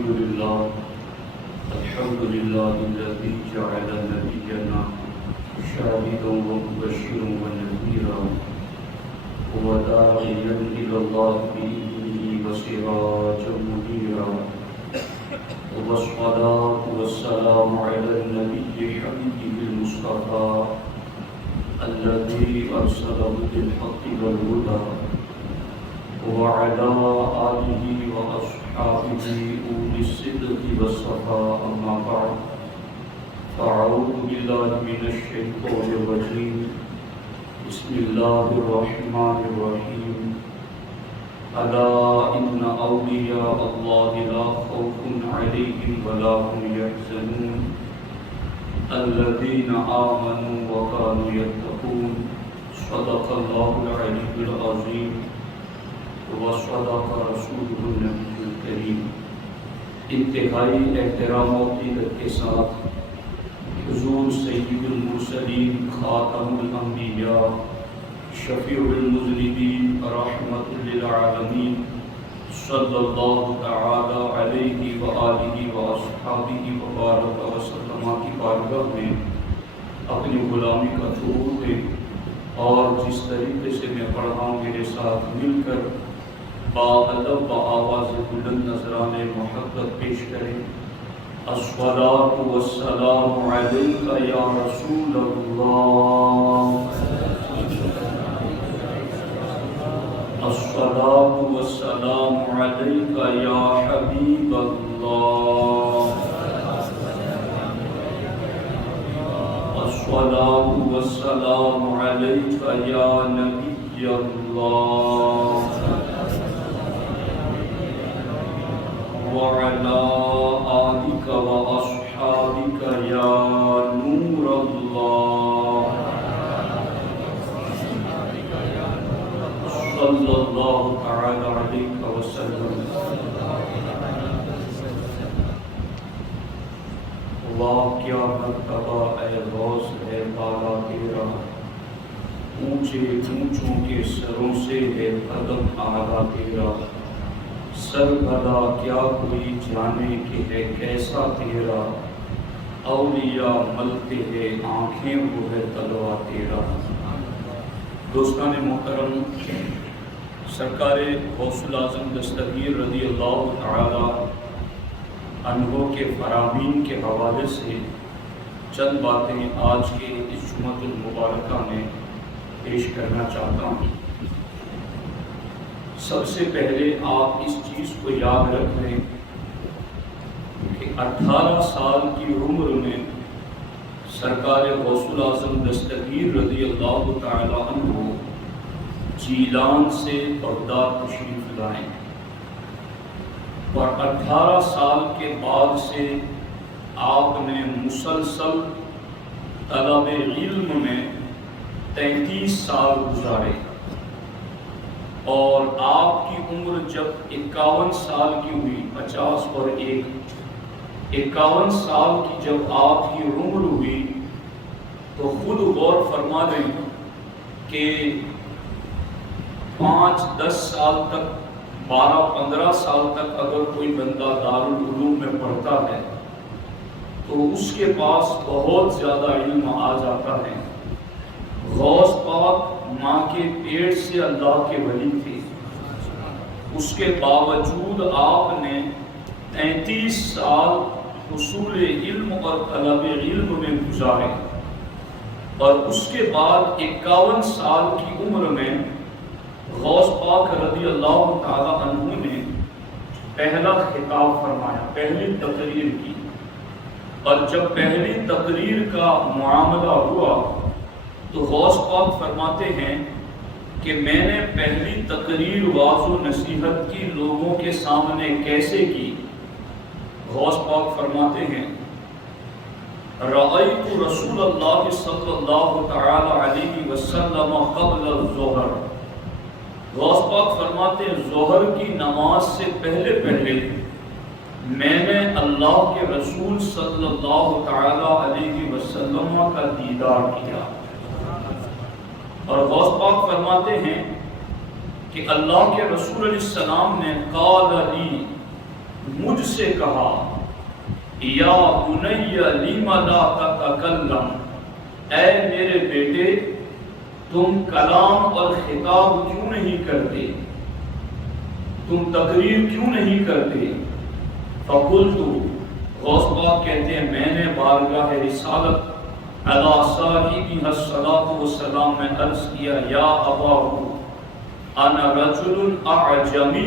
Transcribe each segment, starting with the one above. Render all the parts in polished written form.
الحمد لله الذي جعل نبينا شاهدا ومبشرا ونذيرا وداعيا إلى الله بإذنه وسراجا منيرا والصلاة والسلام على النبي حبيبه المصطفى الذي أرسله بالحق والهدى وعلى آله وأصحابه أولي الصدق والصفاء أما بعد فأعوذ بالله من الشيطان الرجيم بسم الله الرحمن الرحيم ألا إن أولياء الله لا خوف عليهم ولا هم يحزنون الذين آمنوا وكانوا يتقون صدق الله العلي العظيم وصدق رسوله النبي الكريم. انتہائی احترام و عقیدت کے ساتھ حضور سید المرسلین خاتم الانبیاء شفیع المذنبین رحمت للعالمین صلی اللہ تعالی علیہ وآلہ واصحابہ وبارک وسلم کی بارگاہ میں اپنی غلامی کا شعور دیں اور جس طریقے سے میں پڑھا ہوں میرے ساتھ مل کر باادب بآواز بلند نذران محبت پیش کریں. الصلاۃ والسلام علیک یا رسول اللہ، الصلاۃ والسلام علیک یا حبیب اللہ، الصلاۃ والسلام علیک یا نبی اللہ وعلى آلك وأصحابك يا نور الله صلى الله تعالى عليك وسلم. اللہ کیا مرتبہ اے غوث ہے بالا تیرا، اونچے اونچوں کے سروں سے ہے قدم اعلیٰ تیرا، سر بھلا کیا کوئی جانے کہ ہے کیسا تیرا، اولیاء ملتے ہیں آنکھیں وہ ہے تلوا تیرا. دوستان محترم، سرکار غوث الاعظم دستگیر رضی اللہ تعالی عنہ کے فرامین کے حوالے سے چند باتیں آج کے اس جمعۃ المبارکہ میں پیش کرنا چاہتا ہوں. سب سے پہلے آپ اس چیز کو یاد رکھ لیں کہ 18 سال کی عمر میں سرکار غوث الاعظم دستگیر رضی اللہ تعالی عنہ جیلان سے بغداد تشریف لائیں اور 18 سال کے بعد سے آپ نے مسلسل طلب علم میں 33 سال گزارے اور آپ کی عمر جب 51 سال کی ہوئی، 50 اور 51 سال کی جب آپ کی عمر ہوئی تو خود غور فرما لیں کہ 5-10 سال تک، 12-15 سال تک اگر کوئی بندہ دارالعلوم میں پڑھتا ہے تو اس کے پاس بہت زیادہ علم آ جاتا ہے. غوث پاک ماں کے پیٹ سے اللہ کے ولی تھے، اس کے باوجود آپ نے 33 سال حصول علم اور طلب علم میں گزارے اور اس کے بعد 51 سال کی عمر میں غوث پاک رضی اللہ تعالی عنہ نے پہلا خطاب فرمایا، پہلی تقریر کی. اور جب پہلی تقریر کا معاملہ ہوا تو غوث پاک فرماتے ہیں کہ میں نے پہلی تقریر واعظ و نصیحت کی لوگوں کے سامنے کیسے کی. غوث پاک فرماتے ہیں رأیت رسول اللہ صلی اللہ تعالی علیہ وسلم قبل الظہر. غوث پاک فرماتے ہیں ظہر کی نماز سے پہلے میں نے اللہ کے رسول صلی اللہ تعالی علیہ وسلم کا دیدار کیا. اور غوث پاک فرماتے ہیں کہ اللہ کے رسول علیہ السلام نے قال لی مجھ سے کہا یا بنی لم لا تتکلم، اے میرے بیٹے تم کلام اور خطاب کیوں نہیں کرتے، تم تقریر کیوں نہیں کرتے؟ فقلت، غوث پاک کہتے ہیں میں نے بارگاہ رسالت علی صاحبہ الصلاۃ والسلام میں عرض کیا یا ابا انا رجل اعجمی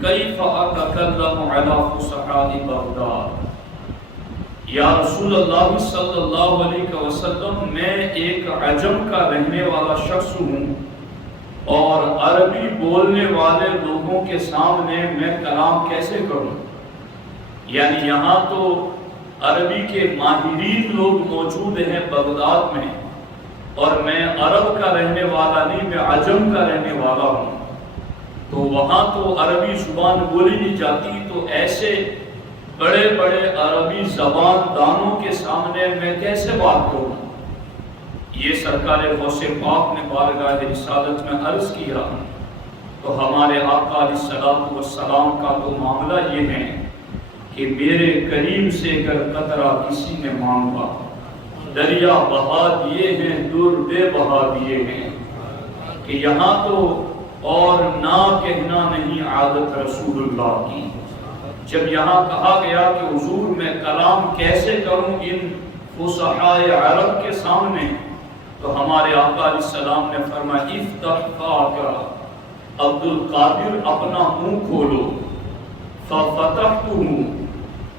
کیف اتکلم علی فصحاء بغداد، یا رسول اللہ صلی اللہ علیہ وسلم میں ایک عجم کا رہنے والا شخص ہوں اور عربی بولنے والے لوگوں کے سامنے میں کلام کیسے کروں؟ یعنی یہاں تو عربی کے ماہرین لوگ موجود ہیں بغداد میں، اور میں عرب کا رہنے والا نہیں، میں عجم کا رہنے والا ہوں، تو وہاں تو عربی زبان بولی نہیں جاتی، تو ایسے بڑے بڑے عربی زبان دانوں کے سامنے میں کیسے بات کروں؟ یہ سرکار غوث پاک نے بارگاہ رسالت میں عرض کیا، تو ہمارے آقا علیہ الصلوۃ والسلام کا تو معاملہ یہ ہے کہ میرے کریم سے اگر قطرہ کسی نے مانگا، دریا بہا دیے ہیں در بے بہا دیے ہیں، کہ یہاں تو اور نہ کہنا نہیں عادت رسول اللہ کی۔ جب یہاں کہا گیا کہ حضور میں کلام کیسے کروں ان فصحاء عرب کے سامنے، تو ہمارے آقا علیہ السلام نے فرمایا افتح فاک، عبد القادر اپنا منہ کھولو، ففتحتہ،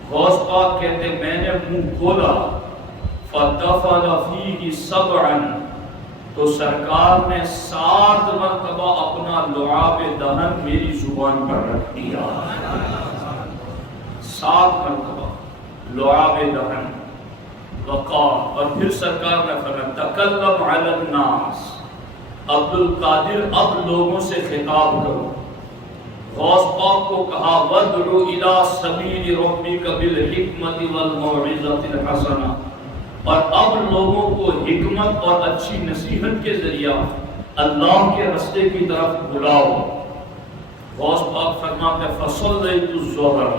غوث پاک کہتے میں نے منہ کھولا، فتفل فیہ سبعا، تو سرکار نے 7 مرتبہ اپنا لعاب دہن میری زبان پر رکھ دیا، 7 مرتبہ لعاب دہن، وقال، اور پھر سرکار نے فرمایا تکلم علی الناس، عبد القادر اب لوگوں سے خطاب کرو۔ غوث پاک کو کہا وَادْعُ إِلَىٰ سَبِيلِ رَبِّكَ بِالْحِکْمَةِ وَالْمَوْعِظَةِ الْحَسَنَةِ، اور اب لوگوں کو حکمت اور اچھی نصیحت کے ذریعہ اللہ کے راستے کی طرف بلاؤ۔ غوث پاک فرماتے ہیں فَصَلَّيْتُ الظُّهْرَ،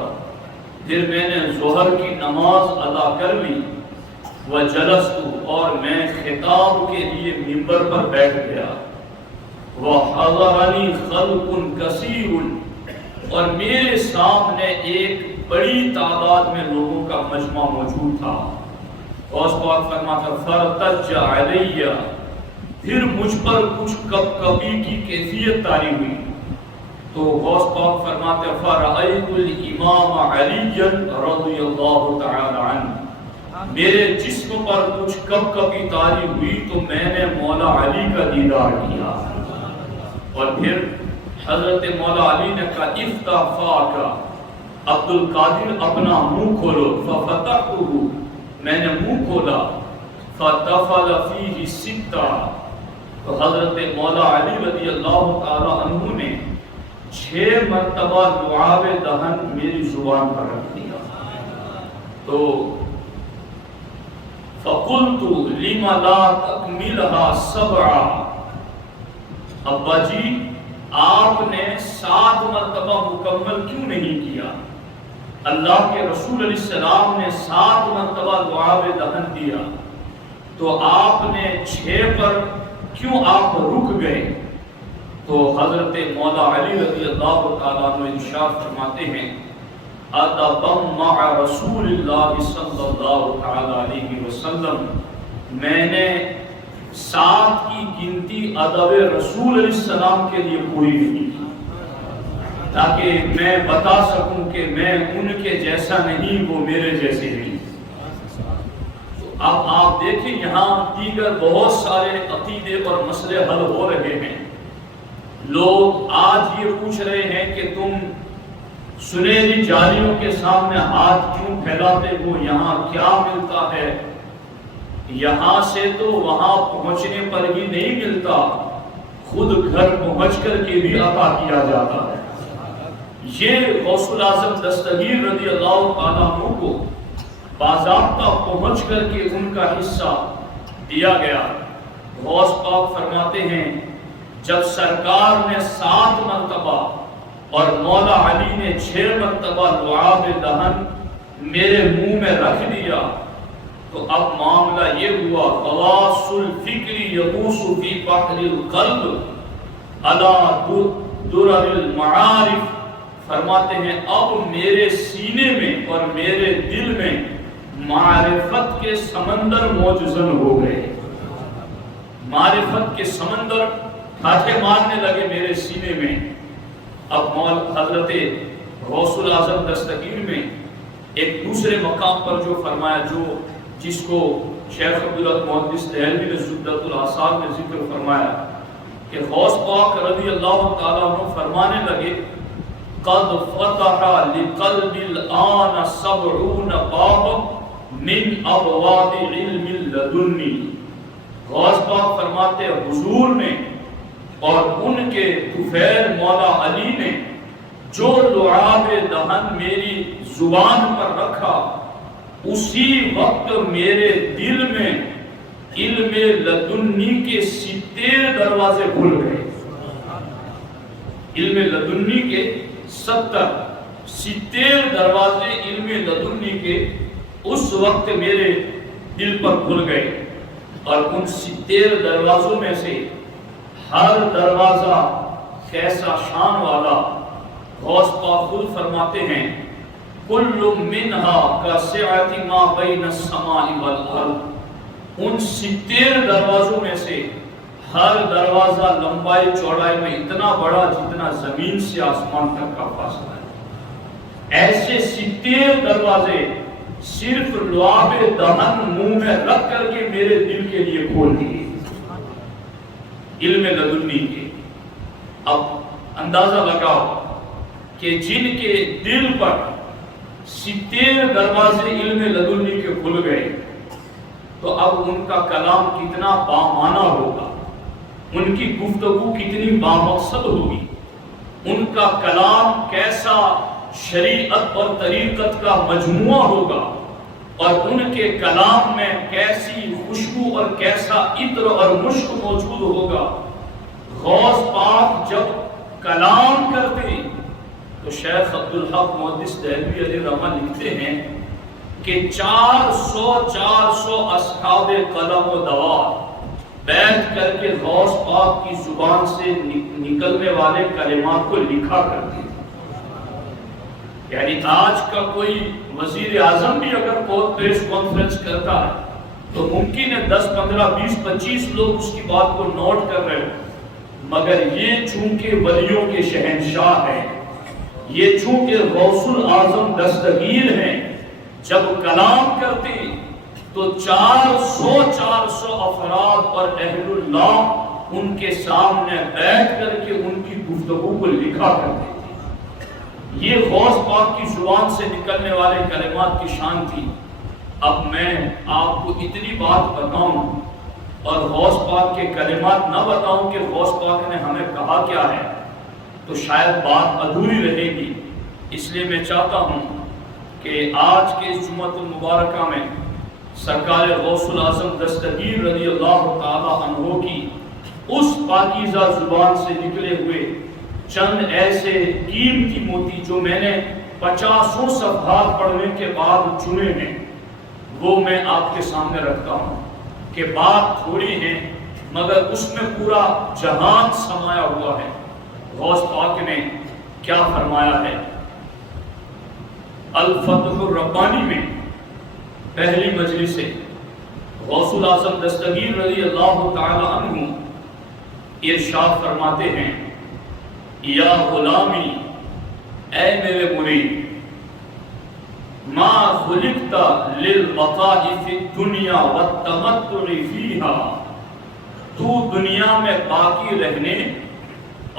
پھر میں نے ظہر کی نماز ادا کر لی، وَجَلَسْتُ، اور میں خطاب کے لیے منبر پر بیٹھ گیا، وَحَضَرَنِي خَلْقٌ كَثِيرٌ، اور میرے سامنے ایک بڑی تعداد میں لوگوں کا مجمع موجود تھا۔ غوث پاک فرماتا فَارْتَجَّ عَلَيَّ، پھر مجھ پر کچھ کب کبھی کی کیفیت طاری ہوئی، تو غوث پاک فرماتے فَرَأَيْتُ الْإِمَامَ عَلِيًّا رَضِيَ اللَّهُ تَعَالَى عَنْهُ، میرے جسم پر کچھ کب کبھی طاری ہوئی تو میں نے مولا علی کا دیدار کیا، اور پھر حضرت مولا علی نے کہا افتح فاک، عبد القادر اپنا منہ کھولو، ففتحتہ، میں نے منہ کھولا، فتفل فیہ 6، تو حضرت مولا علی رضی اللہ تعالی عنہ نے 6 مرتبہ لعاب دہن میری زبان پر رکھ دیا، تو فَقُلْتُ لِمَ لَا تَكْمِلْهَا 7، ابا جی آپ نے 7 مرتبہ مکمل کیوں نہیں کیا؟ اللہ کے رسول علیہ السلام نے 7 مرتبہ لعاب دہن دیا، تو آپ نے 6 پر کیوں آپ رک گئے؟ تو حضرت مولا علی رضی اللہ تعالیٰ عنہ ارشاد فرماتے ہیں ادبا مع رسول اللہ صلی اللہ علیہ وسلم، میں نے 7 کی گنتی ادب رسول علیہ السلام کے لیے پوری نہیں کی، تاکہ میں بتا سکوں کہ میں ان کے جیسا نہیں، وہ میرے جیسے نہیں۔ اب آپ دیکھیں یہاں دیگر بہت سارے عقیدے اور مسئلے حل ہو رہے ہیں، لوگ آج یہ پوچھ رہے ہیں کہ تم سنہری جالیوں کے سامنے ہاتھ کیوں پھیلاتے ہو، یہاں کیا ملتا ہے؟ یہاں سے تو وہاں پہنچنے پر ہی نہیں ملتا، خود گھر پہنچ کر کے بھی عطا کیا جاتا ہے۔ یہ غوث الاعظم دستگیر رضی اللہ تعالیٰ عنہ کو باضابطہ پہنچ کر کے ان کا حصہ دیا گیا۔ غوث پاک فرماتے ہیں جب سرکار نے 7 مرتبہ اور مولا علی نے 6 مرتبہ لعاب دہن میرے منہ میں رکھ دیا تو اب معاملہ یہ ہوا غواص الفکر یغوص فی بحر القلب علی درر المعارف، فرماتے ہیں اب میرے سینے میں اور میرے دل میں معرفت کے سمندر موجزن ہو گئے، معرفت کے سمندر ہاتھیں مارنے لگے میرے سینے میں۔ اب حضرت غوث الاعظم دستگیر میں ایک دوسرے مقام پر جو فرمایا، جو جس کو شیخ عبدالحق محدث دہلوی نے زبدۃ الاثار میں ذکر فرمایا کہ غوث پاک رضی اللہ تعالیٰ عنہ فرمانے لگے قد فتح لقلب الآن 70 بابا من ابواب علم لدنی۔ غوث پاک فرماتے حضور نے اور ان کے طفیل مولا علی نے جو لعاب دہن میری زبان پر رکھا، اسی وقت میرے دل میں علم لدنی کے 70 دروازے کھل گئے۔ علم لدنی کے 70 دروازے علم لدنی کے اس وقت میرے دل پر کھل گئے، اور ان 70 دروازوں میں سے ہر دروازہ کیسا شان والا۔ غوث پاک خود فرماتے ہیں کل منہا کسعت ما بین السماء والارض، ان 70 دروازوں میں سے ہر دروازہ لمبائی چوڑائی میں اتنا بڑا جتنا زمین سے آسمان تک کا فاصلہ ہے۔ ایسے 70 دروازے صرف لعاب دہن منہ میں رکھ کر کے میرے دل کے لیے کھول دیے علم لدنی کے۔ اب اندازہ لگاؤ کہ جن کے دل پر 70 دروازے علم لدنی کے کھل گئے تو اب ان کا کلام کتنا بامعنی ہوگا، ان کی گفتگو کتنی بامقصد ہوگی، ان کا کلام کیسا شریعت اور طریقت کا مجموعہ ہوگا، اور ان کے کلام میں کیسی خوشبو اور کیسا عطر اور مشک موجود ہوگا۔ غوث پاک جب کلام کرتے تو شیخ عبدالحق محدث دہلوی علیہ رحمہ لکھتے ہیں کہ 400 اصحاب قلم و دوات بیٹھ کر کے غوث پاک کی زبان سے نکلنے والے کلمات کو لکھا کرتے تھے۔ یعنی آج کا کوئی وزیر اعظم بھی اگر پریس کانفرنس کرتا ہے تو ممکن ہے 10 15 20 25 لوگ اس کی بات کو نوٹ کر رہے ہوں، مگر یہ چونکہ ولیوں کے شہنشاہ ہیں، یہ چونکہ غوث الاعظم دستگیر ہیں، جب کلام کرتے تو 400 افراد اور اہل اللہ ان کے سامنے بیٹھ کر کے ان کی گفتگو کو لکھا کرتے تھے۔ یہ غوث پاک کی زبان سے نکلنے والے کلمات کی شان تھی۔ اب میں آپ کو اتنی بات بتاؤں اور غوث پاک کے کلمات نہ بتاؤں کہ غوث پاک نے ہمیں کہا کیا ہے تو شاید بات ادھوری رہے گی، اس لیے میں چاہتا ہوں کہ آج کے اس جمعۃ المبارکہ میں سرکار غوث الاعظم دستگیر رضی اللہ تعالی عنہ کی اس پاکیزہ زبان سے نکلے ہوئے چند ایسے قیمتی موتی جو میں نے 50 صفحات پڑھنے کے بعد چنے ہیں، وہ میں آپ کے سامنے رکھتا ہوں کہ بات تھوڑی ہے مگر اس میں پورا جہان سمایا ہوا ہے۔ غوث پاک نے کیا فرمایا ہے؟ الفتح الربانی میں پہلی مجلس سے غوث الاعظم دستگیر رضی اللہ تعالی عنہ ارشاد فرماتے ہیں یا غلامی، اے میرے مرید، ما خلقت للبقاء فی الدنیا والتمتع فیہا، تو دنیا میں باقی رہنے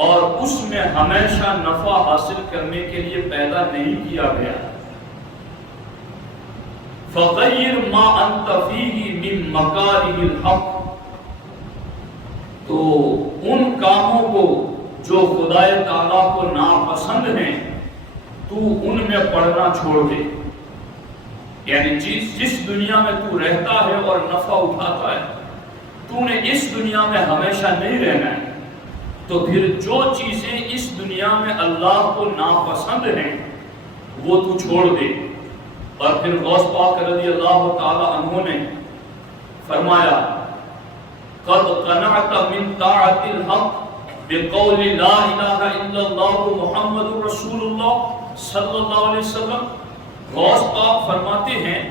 اور اس میں ہمیشہ نفع حاصل کرنے کے لیے پیدا نہیں کیا گیا۔ فغیر ما انت فیہ من مکارہ الحق، تو ان کاموں کو جو خدا تعالیٰ کو ناپسند ہیں تو ان میں پڑھنا چھوڑ دے۔ یعنی جس دنیا میں تو رہتا ہے اور نفع اٹھاتا ہے، تو نے اس دنیا میں ہمیشہ نہیں رہنا ہے، تو پھر جو چیزیں اس دنیا دنیا میں اللہ کو ناپسند ہیں وہ تو چھوڑ دے۔ اور پھر غوث پاک رضی اللہ تعالی عنہ نے فرمایا قد قنعت من طاعت الحق بقول لا الہ الا اللہ محمد رسول اللہ صلی اللہ علیہ وسلم۔ غوث پاک فرماتے ہیں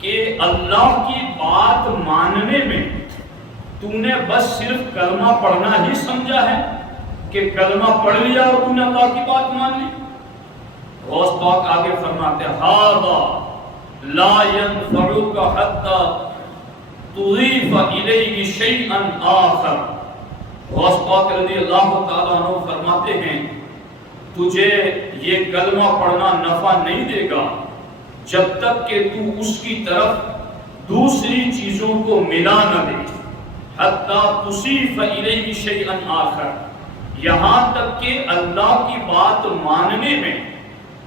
کہ اللہ کی بات ماننے میں تو نے بس صرف کلمہ پڑھنا ہی سمجھا ہے کہ کلمہ پڑھ لیا اور تو نے اللہ کی بات مان لی؟ غوث پاک آگے فرماتے ہیں ھذا لا ينفعك حتى تضيف الیہ شیئا آخر۔ غوث پاک رضی اللہ تعالیٰ عنہ فرماتے ہیں تجھے یہ کلمہ پڑھنا نفع نہیں دے گا جب تک کہ تو اس کی طرف دوسری چیزوں کو ملا نہ دے، حتی تضیف الیہ شیئا آخر، یہاں تک کہ اللہ کی بات ماننے میں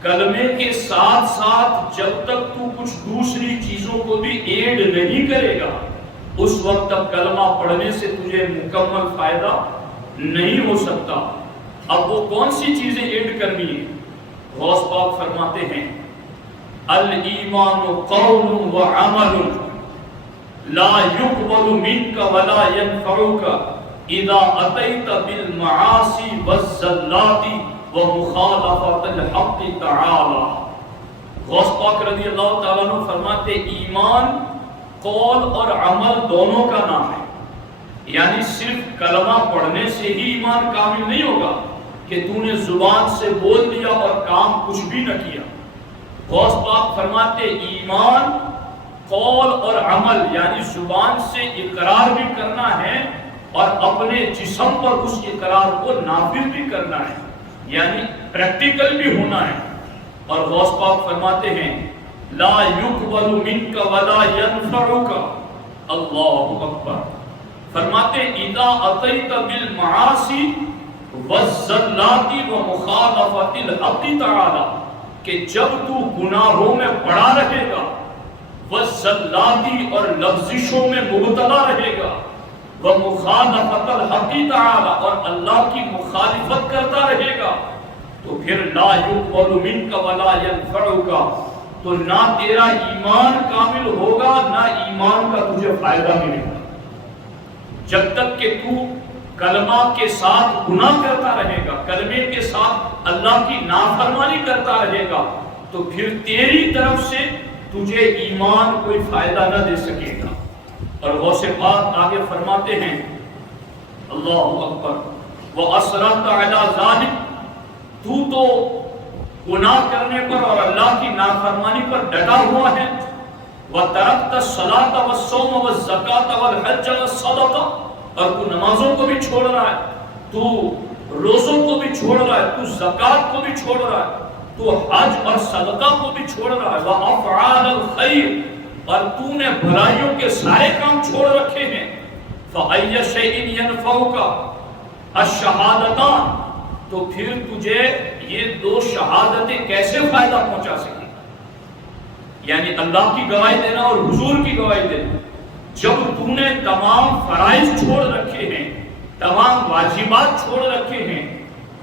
کلمے کے ساتھ ساتھ جب تک تو کچھ دوسری چیزوں کو بھی ایڈ نہیں کرے گا اس وقت تک کلمہ پڑھنے سے تجھے مکمل فائدہ نہیں ہو سکتا۔ اب وہ کون سی چیزیں ایڈ کرنی ہے؟ غوث پاک فرماتے ہیں الایمان قول و عمل لا يقبل منك ولا ينفعك اذا اتيت بالمعاصی والزلات ومخالفت الحق تعالی۔ غوث پاک رضی اللہ تعالیٰ عنہ فرماتے ایمان قول اور عمل دونوں کا نام ہے، یعنی صرف کلمہ پڑھنے سے ہی ایمان کامل نہیں ہوگا کہ تو نے زبان سے بول دیا اور کام کچھ بھی نہ کیا۔ غوث پاک فرماتے ایمان قول اور عمل یعنی زبان سے اقرار بھی کرنا ہے اور اپنے جسم پر اس اقرار کو نافذ بھی کرنا ہے، یعنی پریکٹیکل بھی ہونا ہے۔ اور غوث پاک فرماتے ہیں لا يقبل منك ولا ينفعك، اللہ اکبر۔ فرماتے اذا اتيت بالمعاصی والزلات ومخالفت الحق تعالی، کہ جب تو گناہوں میں پڑا رہے گا، والزلاتی اور لفظشوں میں مبتلا رہے گا، ومخالفت الحق تعالی اور اللہ کی مخالفت کرتا رہے گا، تو پھر لا يقبل منك ولا ينفعك، تو نہ تیرا ایمان کامل ہوگا نہ ایمان کا تجھے فائدہ ملے گا۔ جب تک کہ تو کلمہ کے ساتھ گناہ کرتا رہے گا، کلمے کے ساتھ اللہ کی نافرمانی کرتا رہے گا، تو پھر تیری طرف سے تجھے ایمان کوئی فائدہ نہ دے سکے گا۔ اور غوث پاک آگے فرماتے ہیں اللہ اکبر وَأَصْرَرْتَ عَلَى ذَلِكَ، تو گناہ کرنے پر اور اللہ کی نافرمانی پر ڈٹا ہوا ہے، وَتَرَكْتَ الصَّلَاةَ وَالصَّوْمَ وَالزَّكَاةَ وَالْحَجَّ وَالصَّدَقَةَ، اور تو نمازوں کو بھی چھوڑ رہا ہے، تو روزوں کو بھی چھوڑ رہا ہے، تو زکوٰۃ کو بھی چھوڑ رہا ہے، تو حج اور صدقہ کو بھی چھوڑ رہا ہے، وَأَفْعَالَ الْخَيْرِ، اور تو نے بھلائیوں کے سارے کام چھوڑ رکھے ہیں، فَأَيَّ شَيْءٍ يَنْفَعُكَ الشَّهَادَتَانِ، تو پھر تجھے یہ دو شہادتیں کیسے فائدہ پہنچا سکیں؟ یعنی اللہ کی گواہی دینا اور حضور کی گواہی دینا، جب تو نے تمام فرائض چھوڑ رکھے ہیں، تمام واجبات چھوڑ رکھے ہیں،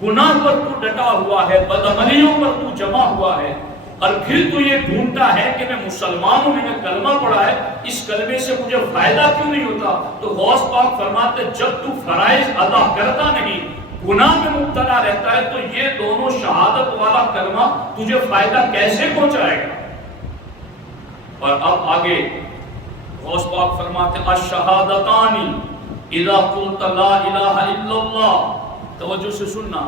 گناہ پر تو ڈٹا ہوا ہے، بدعملیوں پر تو جمع ہوا ہے، اور پھر تو یہ ڈھونڈتا ہے کہ میں مسلمان ہوں، میں نے کلمہ پڑھا ہے، اس کلمے سے مجھے فائدہ کیوں نہیں ہوتا؟ تو غوث پاک فرماتے جب تو فرائض ادا کرتا نہیں، گناہ میں مبتلا رہتا ہے، تو یہ دونوں شہادت والا کلمہ تجھے فائدہ کیسے پہنچائے گا؟ اور اب آگے غوث پاک فرماتے الشہادتانی اذا قلت لا الہ الا اللہ، توجہ سے سننا،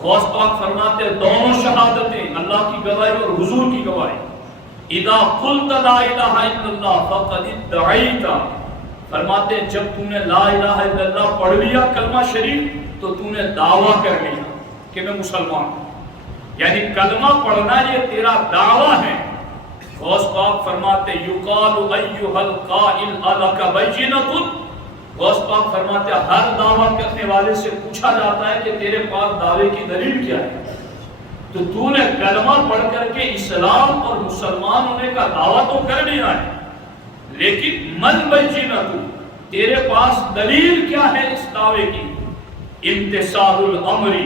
غوث پاک فرماتے دونوں شہادتیں، اللہ کی گواہی اور حضور کی گواہی، اذا قلت لا الہ الا اللہ فقد ادعیت، فرماتے جب تم نے لا الہ الا اللہ پڑھ لیا کلمہ شریف تو تم نے دعویٰ کر لیا کہ میں مسلمان ہوں، یعنی کلمہ پڑھنا یہ تیرا دعویٰ ہے۔ غوث پاک فرماتے یقال ایھا القائل الک بینۃ، غوث پاک فرماتے ہر دعویٰ کرنے والے سے پوچھا جاتا ہے کہ تیرے پاس دعوے کی دلیل کیا ہے؟ تو نے کلمہ پڑھ کر کے اسلام اور مسلمان ہونے کا دعویٰ تو کر لیا ہے، لیکن مل بینۃ، تیرے پاس دلیل کیا ہے اس دعوے کی؟ امتثال الامر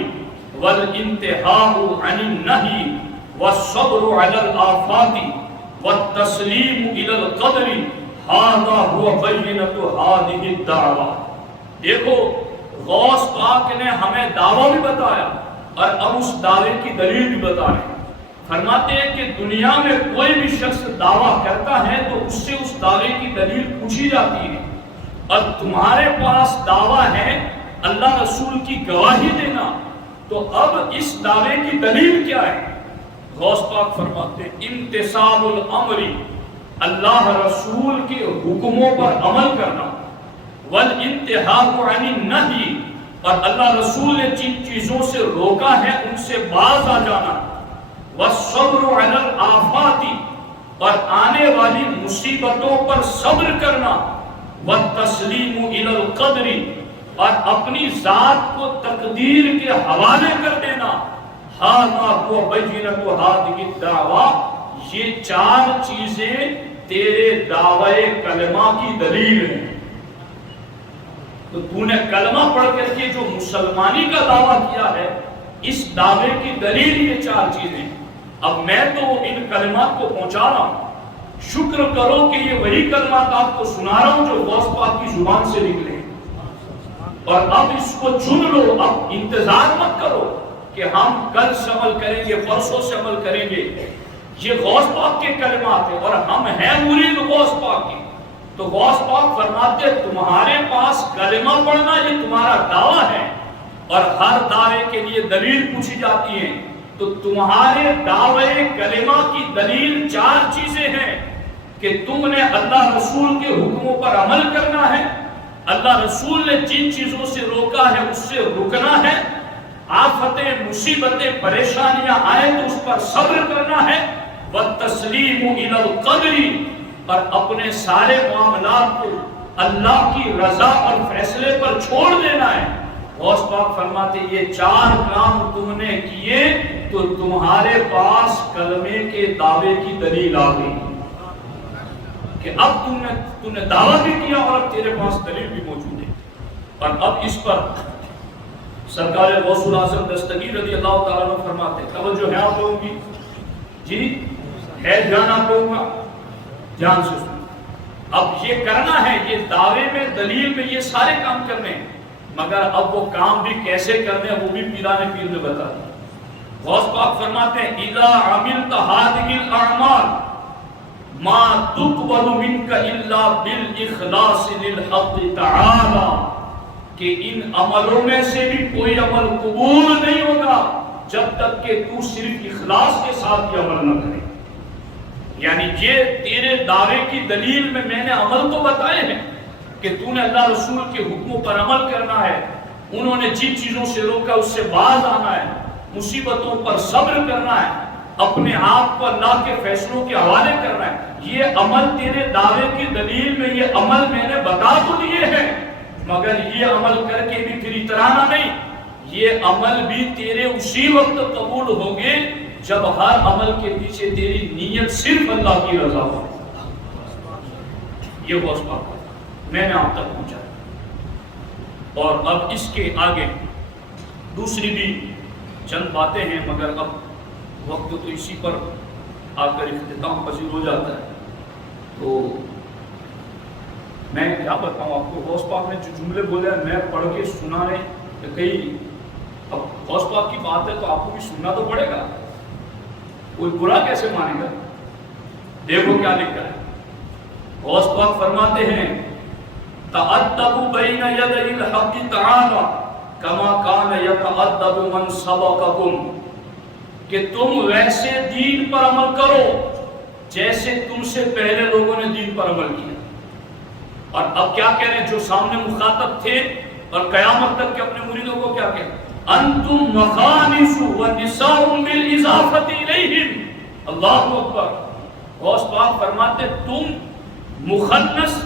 والانتهاء عن النهي والصبر على الآفات والتسليم إلى القدر هذا هو بينة هذه الدعوة. دیکھو غوث پاک نے ہمیں دعویٰ بھی بتایا اور اب اس دعوے کی دلیل بھی بتا رہے ہیں. فرماتے ہیں کہ دنیا میں کوئی بھی شخص دعویٰ کرتا ہے تو اس سے اس دعوے کی دلیل پوچھی جاتی ہے، اور تمہارے پاس دعویٰ ہے اللہ رسول کی گواہی دینا، تو اب اس دعوے کی دلیل کیا ہے؟ غوث پاک فرماتے ہیں امتثال الامر، اللہ رسول کے حکموں پر عمل کرنا، والانتہاء عن النہی، اور اللہ رسول نے جن چیزوں سے روکا ہے ان سے باز آ جانا، والصبر علی الآفات، اور آنے والی مصیبتوں پر صبر کرنا، والتسلیم الی القدر، اور اپنی ذات کو تقدیر کے حوالے کر دینا. ھذا ھو بینۃ ھذہ الدعوہ، یہ چار چیزیں تیرے دعوی کلمہ کی دلیل ہیں. تو تو نے کلمہ پڑھ کر کے جو مسلمانی کا دعویٰ کیا ہے، اس دعوے کی دلیل یہ چار چیزیں. اب میں تو ان کلمات کو پہنچا رہا ہوں، شکر کرو کہ یہ وہی کلمات آپ کو سنا رہا ہوں جو غوث پاک کی زبان سے نکلے، اور اب اس کو چن لو. اب انتظار مت کرو کہ ہم کل سے عمل کریں گے، پرسوں سے عمل کریں گے. یہ غوث پاک کے کلمات ہیں اور ہم ہیں مرید غوث پاک کے. تو غوث پاک فرماتے تمہارے پاس کلمہ پڑھنا یہ تمہارا دعویٰ ہے، اور ہر دعوے کے لیے دلیل پوچھی جاتی ہے. تو تمہارے دعوے کلمہ کی دلیل چار چیزیں ہیں کہ تم نے اللہ رسول کے حکموں پر عمل کرنا ہے، اللہ رسول نے جن چیزوں سے روکا ہے اس سے رکنا ہے، آفتیں مصیبتیں پریشانیاں آئیں تو اس پر صبر کرنا ہے، والتسلیم الی القدر، اور اپنے سارے معاملات کو اللہ کی رضا اور فیصلے پر چھوڑ دینا ہے. غوث پاک فرماتے یہ چار کام تم نے کیے تو تمہارے پاس کلمے کے دعوے کی دلیل آ گئی کہ اب تم نے دعویٰ بھی کیا اور اب تیرے پاس دلیل بھی موجود ہے. اور اب اس پر سرکار غوث الاعظم دستگیر رضی اللہ تعالیٰ عنہ فرماتے ہیں، توجہ ہے آپ لوگوں کی؟ جی ہے دھیان آپ لوگوں کا؟ دھیان سے سنیں. اب یہ کرنا ہے، یہ دعوے میں دلیل میں یہ سارے کام کرنے ہیں، مگر اب وہ کام بھی کیسے کرنے ہیں وہ بھی پیران پیر نے بتا دیا. غوث پاک فرماتے ہیں اذا عملت هذه الاعمال ما تقبل منك الا بالاخلاص للحق تعالی، کہ ان عملوں میں سے بھی کوئی عمل قبول نہیں ہوگا جب تک کہ تو صرف اخلاص کے ساتھ یہ عمل نہ کرے. یعنی یہ تیرے دعوے کی دلیل میں نے عمل تو بتائے ہیں کہ تو نے اللہ رسول کے حکموں پر عمل کرنا ہے، انہوں نے جن چیزوں سے روکا اس سے باز آنا ہے، مصیبتوں پر صبر کرنا ہے، اپنے آپ کو اللہ کے فیصلوں کے حوالے کرنا ہے. یہ عمل تیرے دعوے کی دلیل میں یہ عمل میں نے بتا تو دیے ہیں، مگر یہ عمل کر کے بھی پھر اترانا نہیں. یہ عمل بھی تیرے اسی وقت قبول ہوں گے جب ہر عمل کے پیچھے تیری نیت صرف اللہ کی رضا ہو. یہ غوث پاک میں نے آپ تک پہنچا. اور اب اس کے آگے دوسری بھی چند باتیں ہیں، مگر اب وقت تو اسی پر آ کر اختتام پذیر ہو جاتا ہے. تو میں کیا بتاؤں آپ کو، غوث پاک نے جو جملے بولے ہیں میں پڑھ کے سنا رہے کئی. اب غوث پاک کی بات ہے تو آپ کو بھی سننا تو پڑے گا، کوئی برا کیسے مانے گا. دیکھو کیا لکھا ہے. غوث پاک فرماتے ہیں تأدبوا بین یدی الحق تعالی کما کان یتأدب من سبقکم، کہ تم ویسے دین پر عمل کرو جیسے تم سے پہلے لوگوں نے دین پر عمل کیا. اور اب کیا کہہ رہے ہیں جو سامنے مخاطب تھے اور قیامت تک کے اپنے مریدوں کو کیا کہہ انتم مخانس ونساء بالاضافۃ الیہم. اللہ اکبر. غوث پاک فرماتے تم مخنث،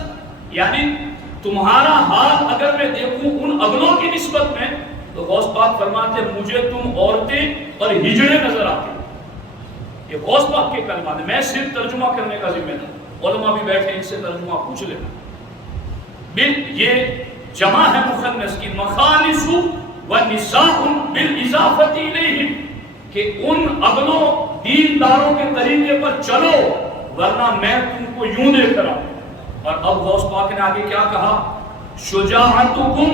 یعنی تمہارا حال اگر میں دیکھوں ان اگلوں کی نسبت میں تو غوث پاک فرماتے مجھے تم عورتیں اور ہجڑے نظر آتے. یہ غوث پاک کے کلمات ہیں، میں صرف ترجمہ کرنے کا ذمہ دار. علماء بھی بیٹھے ان سے ترجمہ پوچھ لینا. یہ جمع ہے مخنث کی، مخانس ونساء بالاضافۃ کہ ان عدلوں دینداروں کے طریقے پر چلو ورنہ میں تم کو یوں دے کر آؤں. اور اب غوث پاک نے آگے کیا کہا؟ شجاعتکم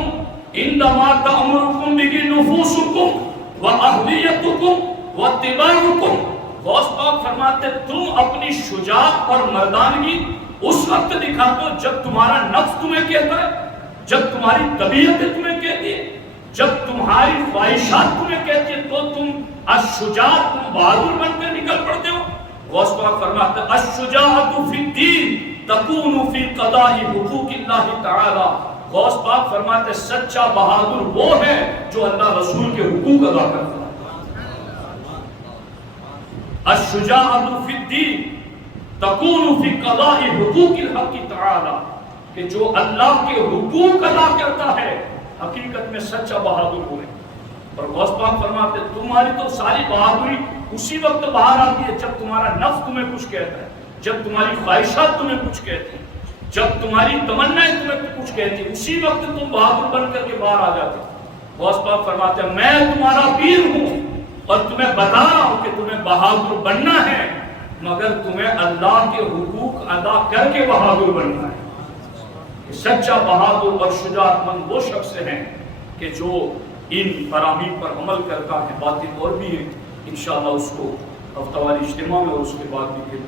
عندما تأمرکم بہ نفوسکم واہلیتکم واتباعکم. غوث پاک فرماتے تم اپنی شجاعت اور مردانگی اس وقت دکھاتے ہو جب تمہارا نفس تمہیں کہتا ہے، جب تمہاری طبیعت تمہیں کہتی ہے، جب تمہاری خواہشات تمہیں کہتی ہے تو تم الشجاعت، تم بہادر بن کر نکل پڑتے ہو. غوث پاک فرماتے الشجاعت فی الدین تکون فی قضاء حقوق اللہ تعالی. غوث پاک فرماتے سچا بہادر وہ ہے جو اللہ رسول کے حقوق ادا کرتا ہے. الشجاعت فی الدین تکون فی قضاء حقوق الحق تعالی، کہ جو اللہ کے حقوق ادا کرتا ہے حقیقت میں سچا بہادر ہوئے. اور غوث پاک فرماتے تمہاری تو ساری بہادری اسی وقت باہر آتی ہے جب تمہارا نفس تمہیں کچھ کہتا ہے، جب تمہاری خواہشات تمہیں کچھ کہتی ہیں، جب تمہاری تمنائیں تمہیں کچھ کہتی ہیں، اسی وقت تم بہادر بن کر کے باہر آ جاتے. غوث پاک فرماتے ہیں میں تمہارا پیر ہوں اور تمہیں بتا رہا ہوں کہ تمہیں بہادر بننا ہے مگر تمہیں اللہ کے حقوق ادا کر کے بہادر بننا ہے. سچا بہادر اور شجاعت مند وہ شخص ہیں کہ جو ان فرامین پر عمل کرتا ہے. باتیں اور بھی ہیں انشاءاللہ اس کو ہفتہ واری اجتماع میں اور اس کے بعد بھی پھر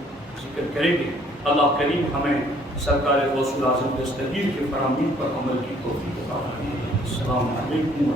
ذکر کریں گے. اللہ کریم ہمیں سرکار غوث الاعظم دستگیر کے فرامین پر عمل کی توفیق عطا فرمائے. السلام علیکم.